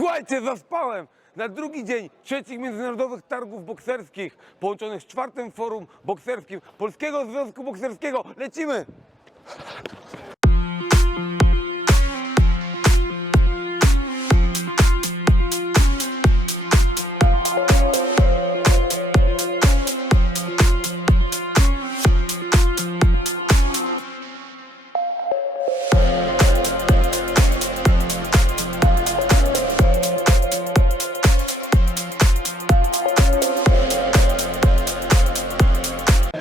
Słuchajcie, zaspałem! Na drugi dzień trzecich międzynarodowych targów bokserskich, połączonych z czwartym forum bokserskim Polskiego Związku Bokserskiego. Lecimy!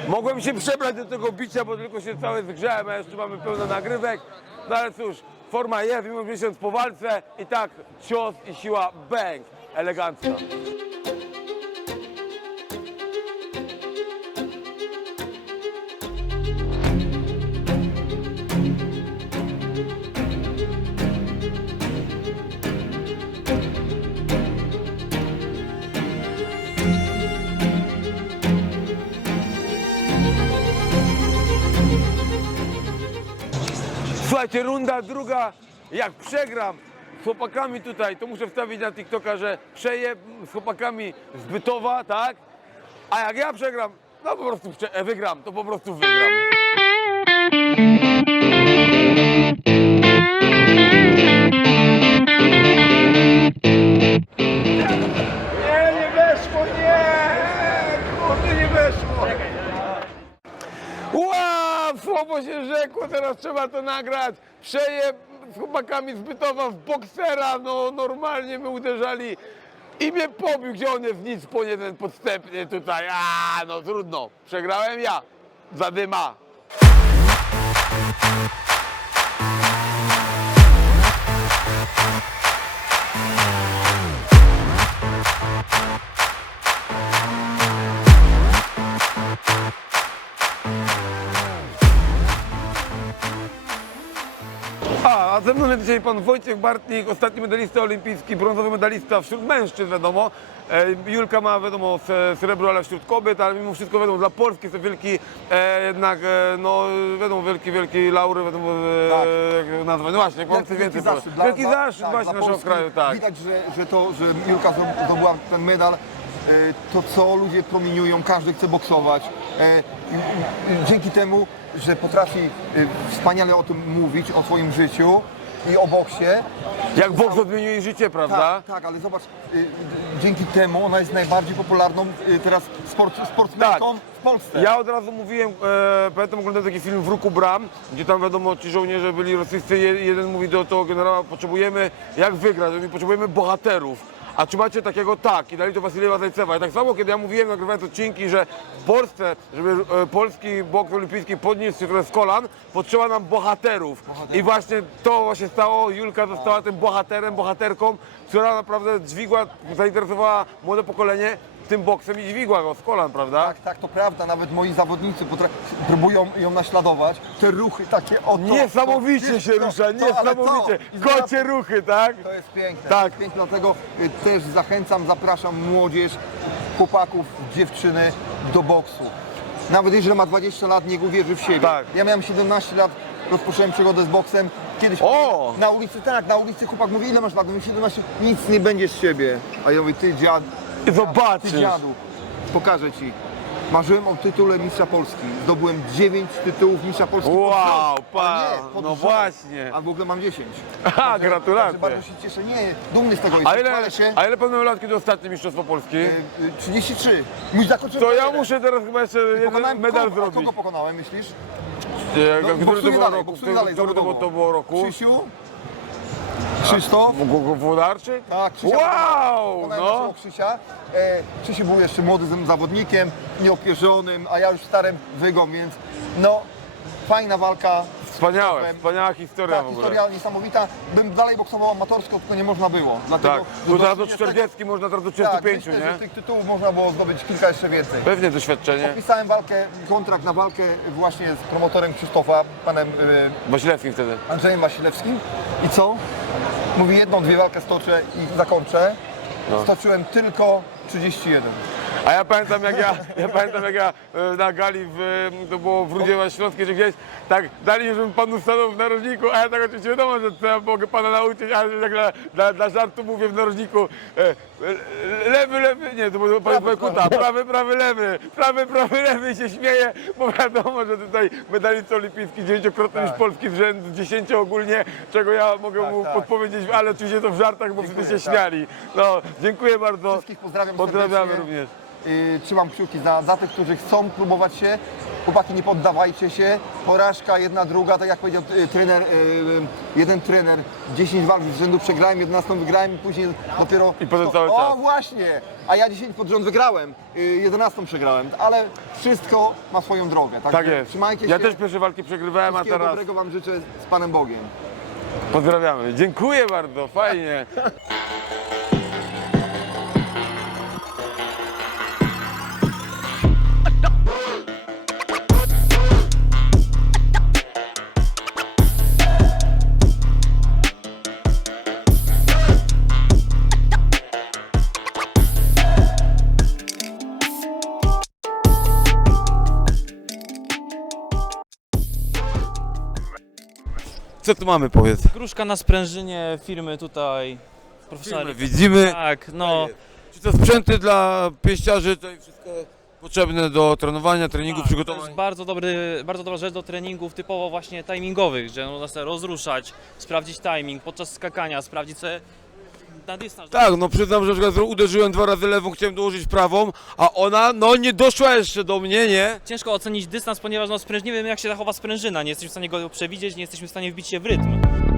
Mogłem się przebrać do tego bicia, bo tylko się cały zgrzałem, a jeszcze mamy pełno nagrywek. No ale cóż, forma jest, mimo miesiąc po walce i tak cios i siła bang, elegancko. Słuchajcie, runda druga, jak przegram z chłopakami tutaj, to muszę wstawić na TikToka, że przeję z chłopakami z Bytowa, tak? A jak ja przegram, no po prostu wygram, to po prostu wygram. Słowo się rzekło, teraz trzeba to nagrać. Przeje z chłopakami z Bytowa w boksera, no normalnie my uderzali i mnie pobił, gdzie on jest nic po jeden podstępnie tutaj. A, no trudno, przegrałem ja. Zadyma. A, a ze mną jest dzisiaj pan Wojciech Bartnik, ostatni medalista olimpijski, brązowy medalista wśród mężczyzn, wiadomo. E, Julka ma, wiadomo, srebro, ale wśród kobiet, ale mimo wszystko, wiadomo, dla Polski jest to wielki, e, jednak, e, no, wiadomo, wielki, wielki laury, wiadomo, e, Tak. jak nazwać, no właśnie, więcej zaszczyt dla- Wielki dla- zaszczyt tak, właśnie dla naszego Polski. kraju, tak. Widać, że, że to, że Julka zdo- zdobyła ten medal, e, to co ludzie promieniują, każdy chce boksować. E, Dzięki temu, że potrafi e, wspaniale o tym mówić, o swoim życiu i o boksie. Jak boks odmienił jej życie, prawda? Tak, tak, ale zobacz, e, dzięki temu ona jest najbardziej popularną teraz sport, sportsmenką Tak. w Polsce. Ja od razu mówiłem, e, pamiętam oglądałem taki film w Ruku Bram, gdzie tam wiadomo ci żołnierze byli rosyjscy, je- jeden mówi do tego generała, potrzebujemy, jak wygrać, mówi, potrzebujemy bohaterów. A czy macie takiego? Tak. I dali to Wasiliewa Zajcewa. I tak samo, kiedy ja mówiłem, nagrywając odcinki, że w Polsce, żeby e, polski boks olimpijski podniósł się trochę z kolan, potrzeba nam bohaterów. I właśnie to właśnie stało. Julka została tym bohaterem, bohaterką, która naprawdę dźwigła, zainteresowała młode pokolenie tym boksem i dźwigła go z kolan, prawda? Tak, tak, to prawda, nawet moi zawodnicy próbują ją naśladować. Te ruchy takie oto. Niesamowicie to- się to- rusza, to- niesamowicie. to- Kocie ruchy, tak? To jest piękne. Tak. To jest piękne, dlatego y, też zachęcam, zapraszam młodzież, chłopaków, dziewczyny do boksu. Nawet jeżeli ma 20 lat, niech uwierzy w siebie. Tak. Ja miałem 17 lat, rozpocząłem przygodę z boksem. Kiedyś O! na ulicy, tak, na ulicy chłopak mówi, ile masz lat? Ja Mówię, 17, nic nie będzie z siebie. A ja mówię, ty dziad, I ty zobaczysz. dziadu, pokażę ci. Marzyłem o tytule mistrza Polski. Zdobyłem 9 tytułów mistrza Polski. pod Wow, rząd. Ale nie, pod no rząd. właśnie. A w ogóle mam 10. Aha, Także gratulacje. bardzo się cieszę. Nie, dumny z tego jestem. A ile, Chwalę się. a ile pan miał lat, kiedy ostatnie Mistrzostwo Polski? Y, y, 33. Mój zakończyłem To ja karierę. muszę teraz chyba jeszcze jeden Pokonałem medal kogo, a zrobić. kogo pokonałem, myślisz? E, No, Który to boksuję było dalej, roku? boksuję dalej, który to było, zawodowo. to było roku? Krzysiu? Krzysztof? Włodarczyk? Tak, Krzysia Wow, no. naszego Krzysia. E, Krzysiu był jeszcze młodym zawodnikiem, nieopierzonym, a ja już starym wygą, więc no, fajna walka. Wspaniałe, wspaniała historia w ogóle. historia niesamowita. Bym dalej boksował amatorsko, tylko nie można było. Dlatego Tak, tu teraz do 20 40 można, teraz do Tak, 35, myślę, że nie? tych tytułów można było zdobyć kilka jeszcze więcej. Pewnie doświadczenie. Podpisałem walkę, kontrakt na walkę właśnie z promotorem Krzysztofa, panem y, Wasilewski wtedy. Andrzejem Wasilewskim. I co? Mówi jedną, dwie walkę stoczę i zakończę. No. Stoczyłem tylko 31. A ja pamiętam jak ja, ja pamiętam jak ja e, na gali w, e, to było w Rudzie Śląskiej, że gdzieś tak dali, żebym panu stanął w narożniku, a ja tak oczywiście wiadomo, że co ja mogę pana nauczyć, ale tak dla, dla, dla żartu mówię w narożniku e, e, lewy, lewy, nie, to był pan Kuta, prawy, prawy, lewy, prawy, prawy, lewy i się śmieje, bo wiadomo, że tutaj medalista olimpijski, dziewięciokrotny już polski z rzędu, dziesięcio ogólnie, czego ja mogę mu tak. podpowiedzieć, ale oczywiście to w żartach, bo wszyscy się tak. śmiali. No, dziękuję bardzo. Wszystkich pozdrawiam Pozdrawiamy serdecznie. również. Yy, trzymam kciuki za, za tych, którzy chcą próbować się. Chłopaki, nie poddawajcie się. Porażka jedna, druga, tak jak powiedział y, trener, y, jeden trener, 10 walk z rzędu przegrałem, 11 wygrałem i później dopiero... I potem cały o, czas. właśnie! A ja 10 pod rząd wygrałem, y, 11 przegrałem, ale wszystko ma swoją drogę. Tak jest. Trzymajcie Ja się. też pierwsze walki przegrywałem, a Wszystkiego teraz dobrego Wam życzę z Panem Bogiem. pozdrawiamy. Dziękuję bardzo, fajnie. Co tu mamy, powiedz? Gruszka na sprężynie firmy tutaj profesjonalnie. Widzimy. Tak, no. Czy to sprzęty dla pieściarzy, to i wszystko potrzebne do trenowania, treningu, Tak, to przygotowań? jest bardzo, dobry, bardzo dobra rzecz do treningów typowo właśnie timingowych, że można sobie rozruszać, sprawdzić timing podczas skakania, sprawdzić sobie na dystans. Tak, no przyznam, że na przykład uderzyłem dwa razy lewą, chciałem dołożyć prawą, a ona, no nie doszła jeszcze do mnie, nie? Ciężko ocenić dystans, ponieważ no, spręż, nie wiemy jak się zachowa sprężyna, nie jesteśmy w stanie go przewidzieć, nie jesteśmy w stanie wbić się w rytm.